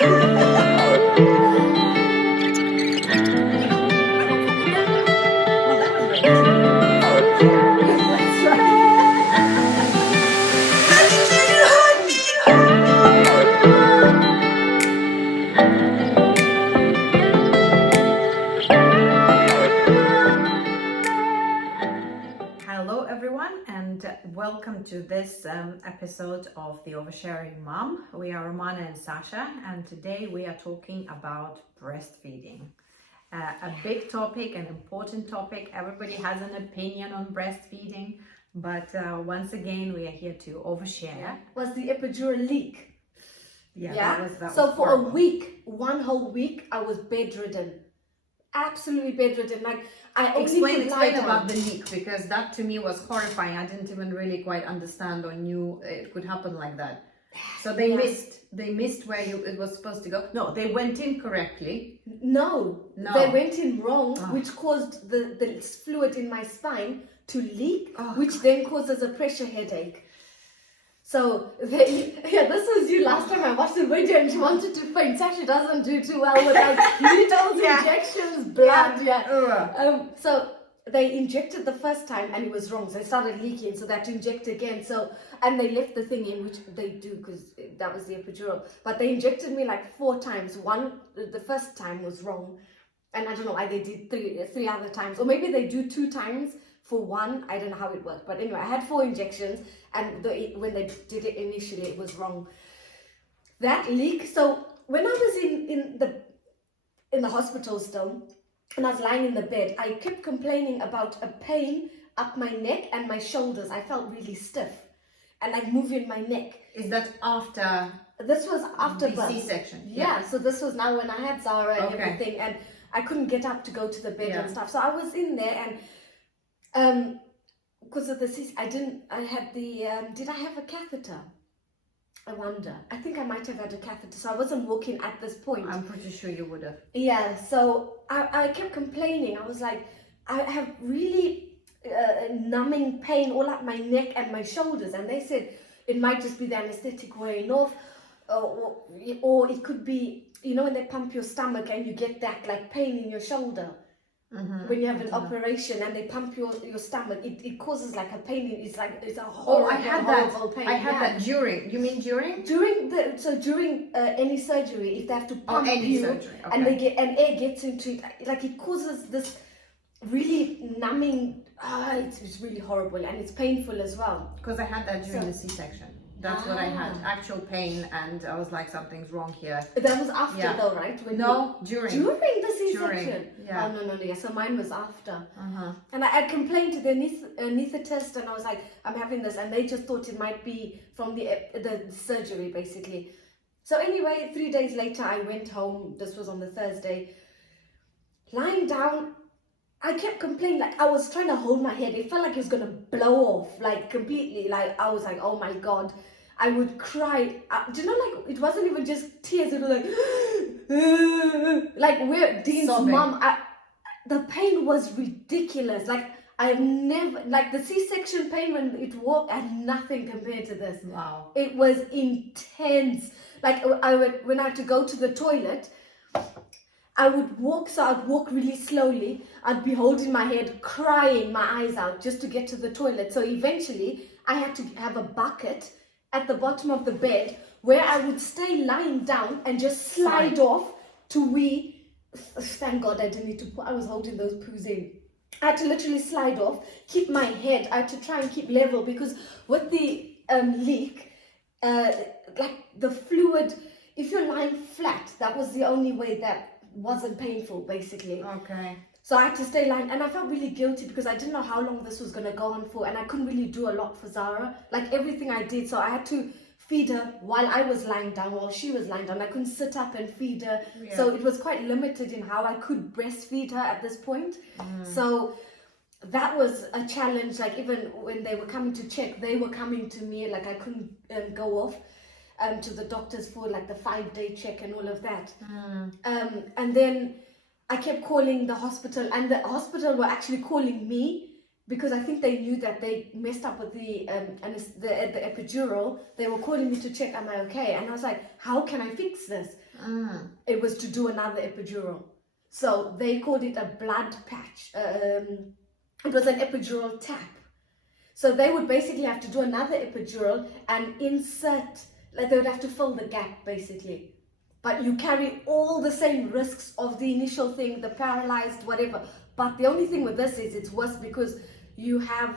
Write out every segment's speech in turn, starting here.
Hello everyone, and welcome to this episode of the Oversharing Mom. We are Romana and Sasha, and today we are talking about breastfeeding. A big topic, an important topic. Everybody has an opinion on breastfeeding, but once again we are here to overshare. Was the epidural leak? That So was for horrible. a week, one whole week, I was bedridden. Absolutely bedridden. Like I only Explain could lie down. about the leak, because that to me was horrifying. I didn't even really quite understand or knew it could happen like that. So they missed where it was supposed to go. No, they went in correctly. No, No. they went in wrong, Oh. which caused the fluid in my spine to leak, Oh, which God. then causes a pressure headache. So this was you last time I watched the video and she wanted to faint. Sasha doesn't do too well with like needles, injections, blood. So they injected the first time and it was wrong. So it started leaking, so they had to inject again. So and they left the thing in, which they do because that was the epidural. But they injected me like 4 times. The first time was wrong, and I don't know why they did three other times, or maybe they do 2 times for one. I don't know how it worked, but anyway, I had 4 injections, and when they did it initially, it was wrong. That leak. So when I was in the hospital still, and I was lying in the bed, I kept complaining about a pain up my neck and my shoulders. I felt really stiff, and like moving my neck. Is that after This was after the birth. C-section? Yeah, so this was now when I had Zara and Okay. everything, and I couldn't get up to go to the bed Yeah. and stuff. So I was in there, and because of the did I have a catheter? I wonder. I think I might have had a catheter, so I wasn't walking at this point. I'm pretty sure you would have. Yeah, so I kept complaining. I was like, I have really numbing pain all up my neck and my shoulders, and they said it might just be the anesthetic wearing off, or it could be, you know, when they pump your stomach and you get that like pain in your shoulder. Mm-hmm. When you have an operation and they pump your stomach, it causes like a pain. It's a horrible, horrible pain. I had that during. You mean during? During any surgery, if they have to pump any you surgery. Okay. and air gets into it, like it causes this really numbing. It's really horrible, and it's painful as well. Because I had that during the C-section. That's what I had. Actual pain, and I was like, something's wrong here. That was after though, right? During. During the C-section. Yeah. Oh no. Yeah, so mine was after. Uh-huh. And I complained to the anaesthetist, and I was like, I'm having this, and they just thought it might be from the surgery, basically. So anyway, 3 days later, I went home. This was on the Thursday. Lying down, I kept complaining, like I was trying to hold my head. It felt like it was gonna blow off, like completely. Like I was like, oh my God. I would cry. Do you know, like, it wasn't even just tears. It was like we're Dean's Sobbing. mom. The pain was ridiculous. Like, I've never, like the C-section pain when it walked, had nothing compared to this. Wow. It was intense. Like, when I had to go to the toilet, I would walk, so I'd walk really slowly. I'd be holding my head, crying my eyes out just to get to the toilet. So eventually, I had to have a bucket at the bottom of the bed where I would stay lying down and just slide off to wee. Thank God I didn't need to put, I was holding those poos in. I had to literally slide off, keep my head, I had to try and keep level, because with the leak, like the fluid, if you're lying flat, that was the only way that wasn't painful, basically. Okay. So I had to stay lying, and I felt really guilty because I didn't know how long this was going to go on for, and I couldn't really do a lot for Zara, like everything I did. So I had to feed her while I was lying down, while she was lying down. I couldn't sit up and feed her. Yeah. So it was quite limited in how I could breastfeed her at this point. So that was a challenge. Like, even when they were coming to check, they were coming to me, like I couldn't go off to the doctors for like the 5-day check and all of that. And then I kept calling the hospital, and the hospital were actually calling me because I think they knew that they messed up with the epidural. They were calling me to check, am I okay? And I was like, how can I fix this? It was to do another epidural. So they called it a blood patch. It was an epidural tap. So they would basically have to do another epidural and insert, like they would have to fill the gap basically. But you carry all the same risks of the initial thing, the paralyzed, whatever. But the only thing with this is it's worse because you have,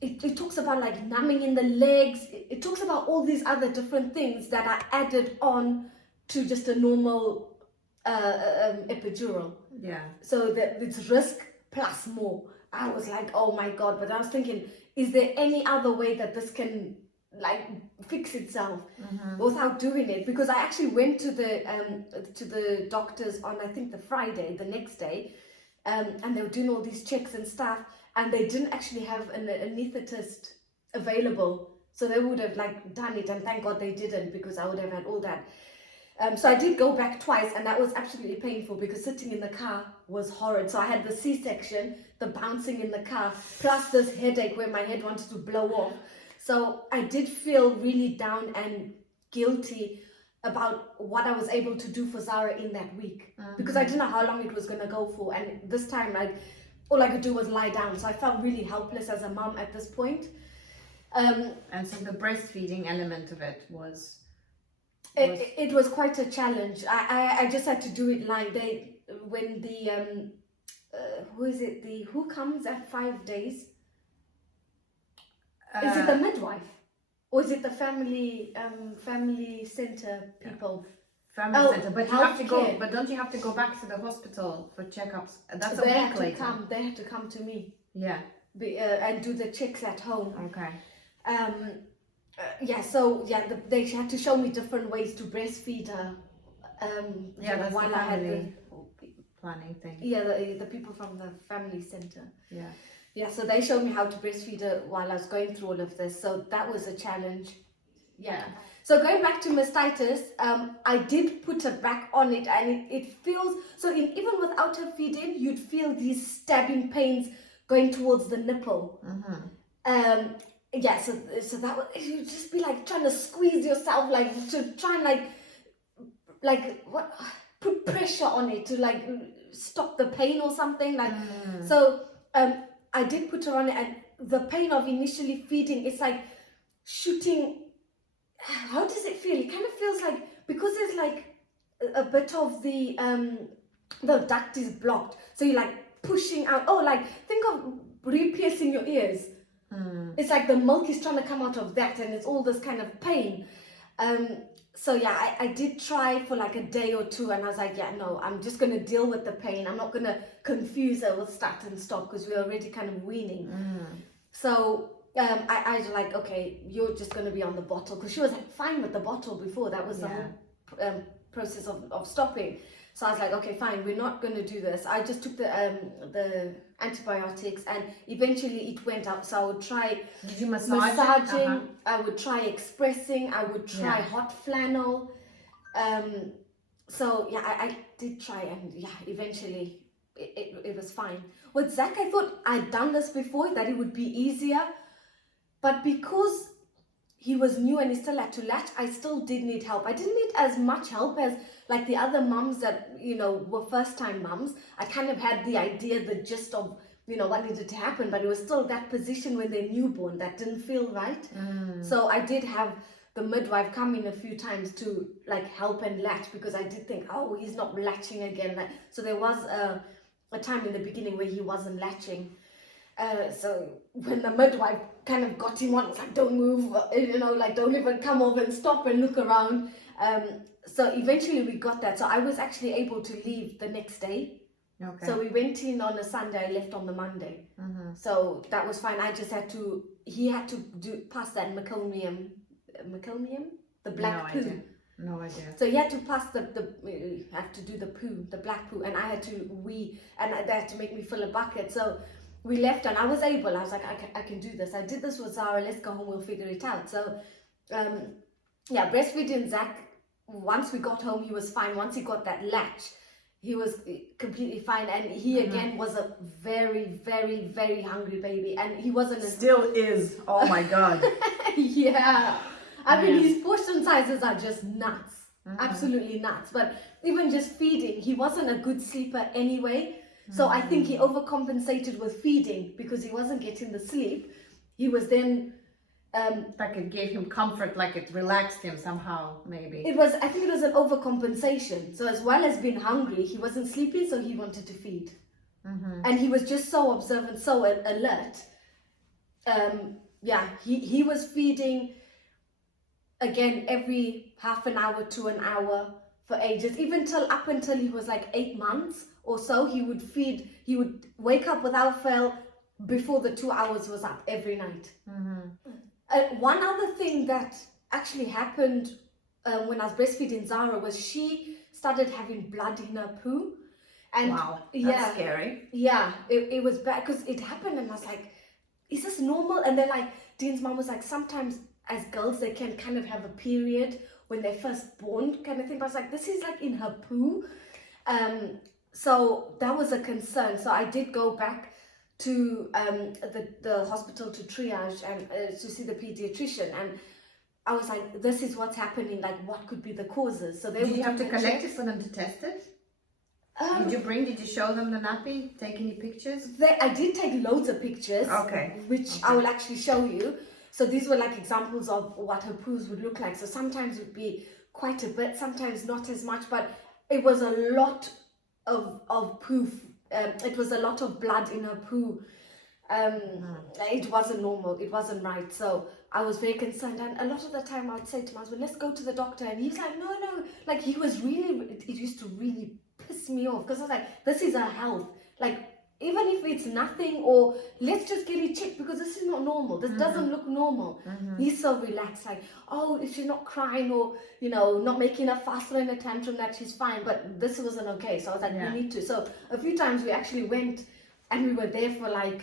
it talks about like numbing in the legs. It talks about all these other different things that are added on to just a normal epidural. Yeah. So that it's risk plus more. I was like, oh my God. But I was thinking, is there any other way that this can like fix itself without doing it? Because I actually went to the doctors on, I think, the Friday, the next day, and they were doing all these checks and stuff, and they didn't actually have an anaesthetist available, so they would have like done it, and thank God they didn't, because I would have had all that. So I did go back twice, and that was absolutely painful because sitting in the car was horrid. So I had the C-section, the bouncing in the car, plus this headache where my head wanted to blow off. So I did feel really down and guilty about what I was able to do for Zara in that week, because I didn't know how long it was going to go for. And this time, like, all I could do was lie down. So I felt really helpless as a mom at this point. And so the breastfeeding element of it was... It was quite a challenge. I just had to do it like when the who comes at 5 days? Is it the midwife or is it the family center people? Family center, but you have to go. But don't you have to go back to the hospital for checkups? That's they had to come. They had to come to me. Yeah. And do the checks at home. Okay. They had to show me different ways to breastfeed her. That's while I had the planning thing. Yeah, the people from the family center. Yeah. Yeah, so they showed me how to breastfeed her while I was going through all of this. So that was a challenge. Yeah. So going back to mastitis, I did put her back on it, and it feels so. Even without her feeding, you'd feel these stabbing pains going towards the nipple. So that was, you'd just be like trying to squeeze yourself, like to try and put pressure on it to like stop the pain or something. So I did put her on it, and the pain of initially feeding, it's like shooting. How does it feel? It kind of feels like, because there's like a bit of the duct is blocked, so you're like pushing out. Oh, like think of re-piercing your ears. It's like the milk is trying to come out of that, and it's all this kind of pain. I did try for like a day or two, and I was like, no, I'm just going to deal with the pain. I'm not going to confuse her with start and stop, because we're already kind of weaning. So I was like, okay, you're just going to be on the bottle, because she was fine with the bottle before. That was the whole process of stopping. So I was like, okay, fine, we're not going to do this. I just took the antibiotics, and eventually it went up. So I would try massaging, I would try expressing, I would try hot flannel. I did try, and eventually it was fine. With Zach, I thought I'd done this before, that it would be easier. But because he was new and he still had to latch, I still did need help. I didn't need as much help as like the other mums that, were first time mums. I kind of had the idea, the gist of, what needed to happen, but it was still that position when they're newborn that didn't feel right. So I did have the midwife come in a few times to like help and latch, because I did think, oh, he's not latching again. So there was a time in the beginning where he wasn't latching. So when the midwife kind of got him on, it was like, don't move, don't even come over and stop and look around. So eventually we got that. So I was actually able to leave the next day. Okay. So we went in on a Sunday, I left on the Monday. So that was fine. I just he had to pass that meconium, the black poo. No idea. So he had to pass have to do the poo, the black poo, and I had to wee, and they had to make me fill a bucket. So we left, and I was like, I can do this. I did this with Zara, let's go home, we'll figure it out. So, breastfeeding Zach, once we got home, he was fine. Once he got that latch, he was completely fine, and he again was a very, very, very hungry baby, and he wasn't still is. Oh my god. Yeah, I mean his portion sizes are just nuts, absolutely nuts. But even just feeding, he wasn't a good sleeper anyway, so I think he overcompensated with feeding because he wasn't getting the sleep. He was then like it gave him comfort, like it relaxed him somehow, maybe. I think it was an overcompensation. So as well as being hungry, he wasn't sleeping, so he wanted to feed. And he was just so observant, so alert. He was feeding again every half an hour to an hour for ages, even up until he was like 8 months or so. He would feed, he would wake up without fail before the 2 hours was up every night. One other thing that actually happened when I was breastfeeding Zara was she started having blood in her poo. And wow, that's scary. Yeah, it was bad because it happened, and I was like, is this normal? And then like Dean's mom was like, sometimes as girls they can kind of have a period when they're first born kind of thing. But I was like, this is like in her poo. So that was a concern. So I did go back to the hospital to triage and to see the pediatrician, and I was like, this is what's happening, like what could be the causes. So they did you have to collect it for them to test it? Did you show them the nappy? Take any pictures? I did take loads of pictures, which I will actually show you. So these were like examples of what her poos would look like. So sometimes it would be quite a bit, sometimes not as much, but it was a lot of poo. It was a lot of blood in her poo. It wasn't normal, it wasn't right. So I was very concerned, and a lot of the time I would say to my husband, let's go to the doctor, and he's like, no, like he was really, it used to really piss me off because I was like, this is her health, like even if it's nothing, or let's just get it checked because this is not normal, this doesn't look normal. He's so relaxed, like, oh, if she's not crying or not making a fuss or in a tantrum, that she's fine, but this wasn't okay. So I was like, we need to. So a few times we actually went and we were there for like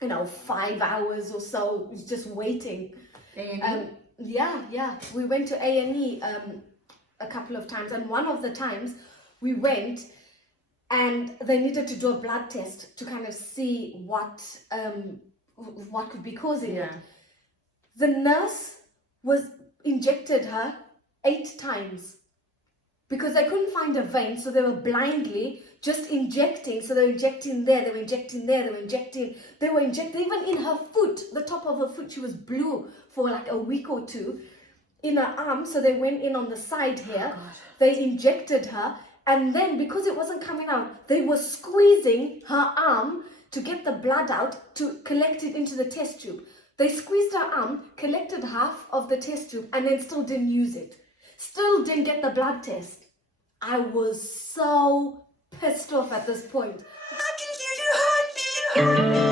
5 hours or so just waiting. We went to A&E a couple of times, and one of the times we went and they needed to do a blood test to kind of see what could be causing it. The nurse injected her 8 times because they couldn't find a vein, so they were blindly just injecting. So they were injecting there, they were injecting there, they were injecting even in her foot, the top of her foot. She was blue for like a week or 2 in her arm. So they went in on the side here, they injected her, and then because it wasn't coming out, they were squeezing her arm to get the blood out to collect it into the test tube. They squeezed her arm, collected half of the test tube, and then still didn't use it. Still didn't get the blood test. I was so pissed off at this point. I can hear your heartbeat.